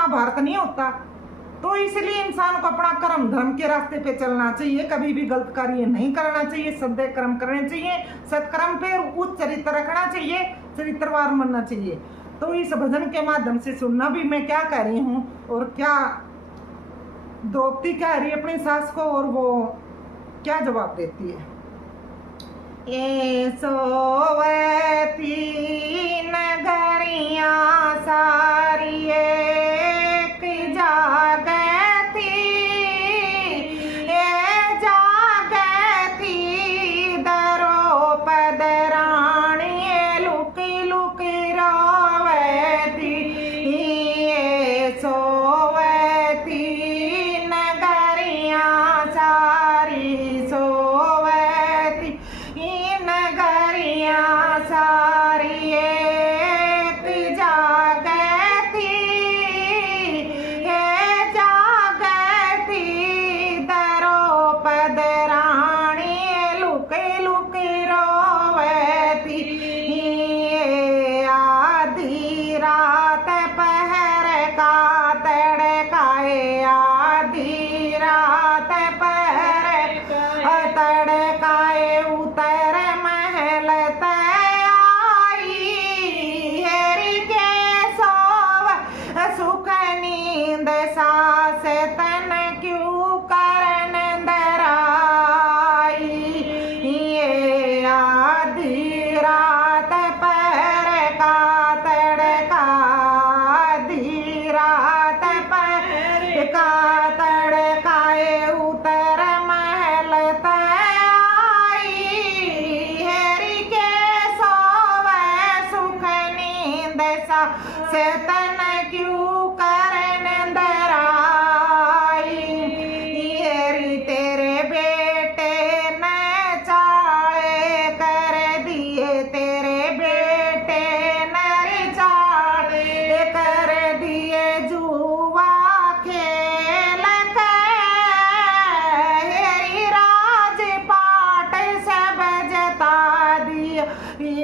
महाभारत नहीं होता। तो इसलिए इंसान को अपना कर्म धर्म के रास्ते पे चलना चाहिए, कभी भी गलत कार्य नहीं करना चाहिए, सद्य कर्म करने चाहिए, सत्कर्म पे उच्च चरित्र रखना चाहिए, चरित्रवान बनना चाहिए। तो इस भजन के माध्यम से सुनना भी मैं क्या कह रही हूँ और क्या द्रौपदी कह रही है अपनी सास को और वो क्या जवाब देती है। ये सोवती नगरियाँ सारी एक जागती, ये जागती द्रौपद रानी लुकी लुकी रोवती, ये सोवती नगरियाँ सारी सोवती, नगरियाँ सारी एक जागती, है जागती द्रौपद रानी लुकी लुकी रोवती, आधी रात पहर का तड़काए, आधी रात पहर तड़काए उतर महल आई, हेरी के सोव सुख नींद सास तन क्यों करन दराई, ये आधी रात पहर का तड़का, आधी रात पहर का तड़काए उतर महल आई, हेरी के सोवे सुख नींद सा से तन क्यों करन दराई, हेरी तेरे बेटे ने चाले कर दिए, तेरे बेटे ने चाले कर दिए जुआ खेल के, हेरी राजपाट सब जता दिया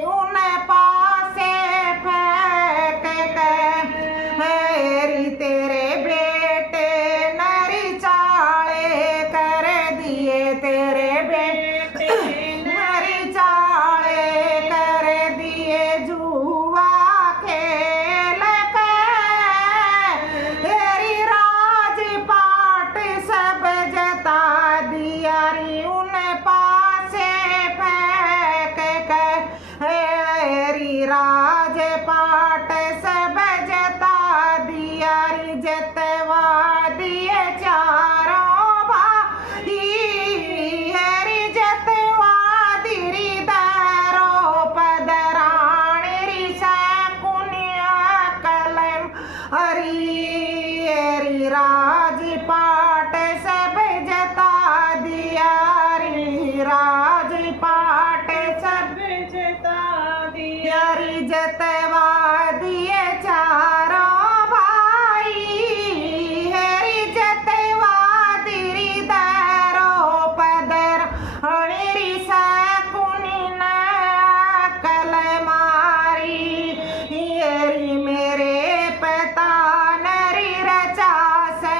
उन पासे फेंक के, हेरी तेरे बेटे नरी चाले कर दिए, तेरे बेटे नरी चाले कर दिए जुआ खेल के, हेरी राजपाट सब जता दिया उन पासे फेंक के, हेरी राजपाट सब जता दिया जतवा दिए चारों भाई, हेरी जतवा दिरी द्रौपद रानी शकुनिया कलम हरी, हेरी राजपाट सब जता दिया, राजपाट सब जता दिया, जतवा दिए चारों भाई, हेरी जतवा दिरी द्रौपद रानी शकुनिया कलम हरी, हेरी मेरे पिता नरी रचा से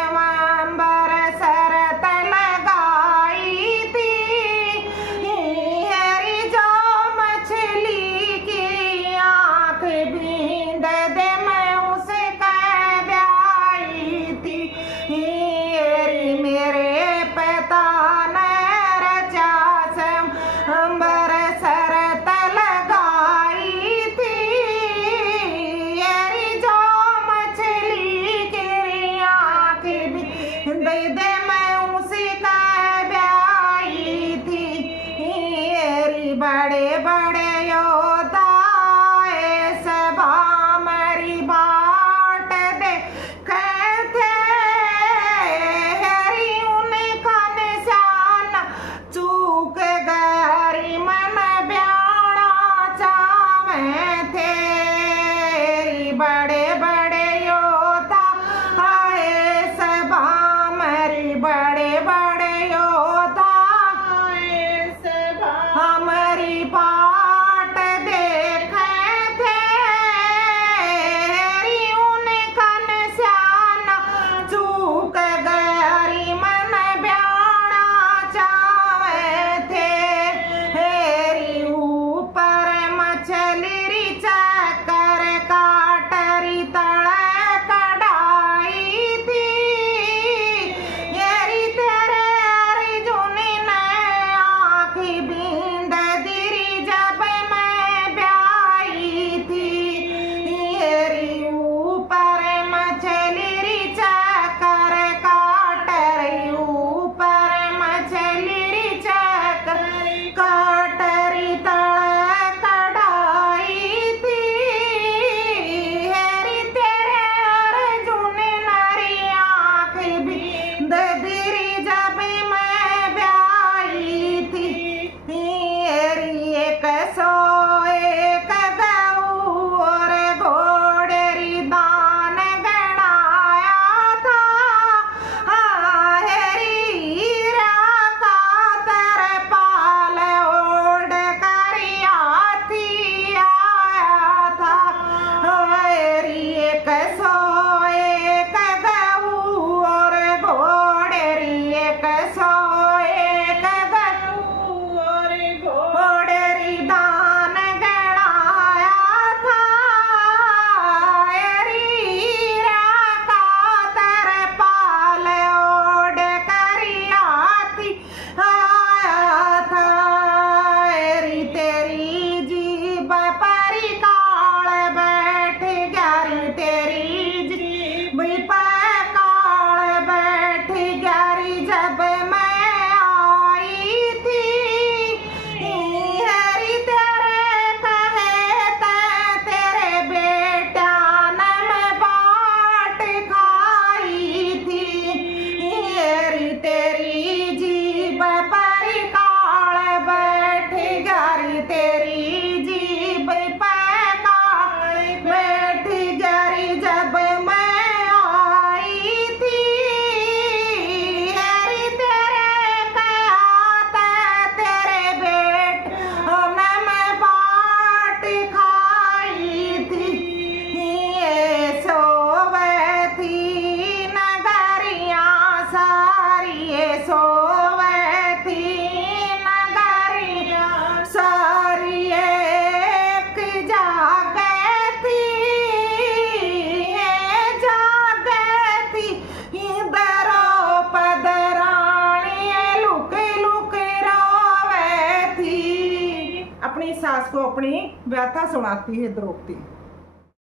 को अपनी व्यथा सुनाती है द्रौपदी।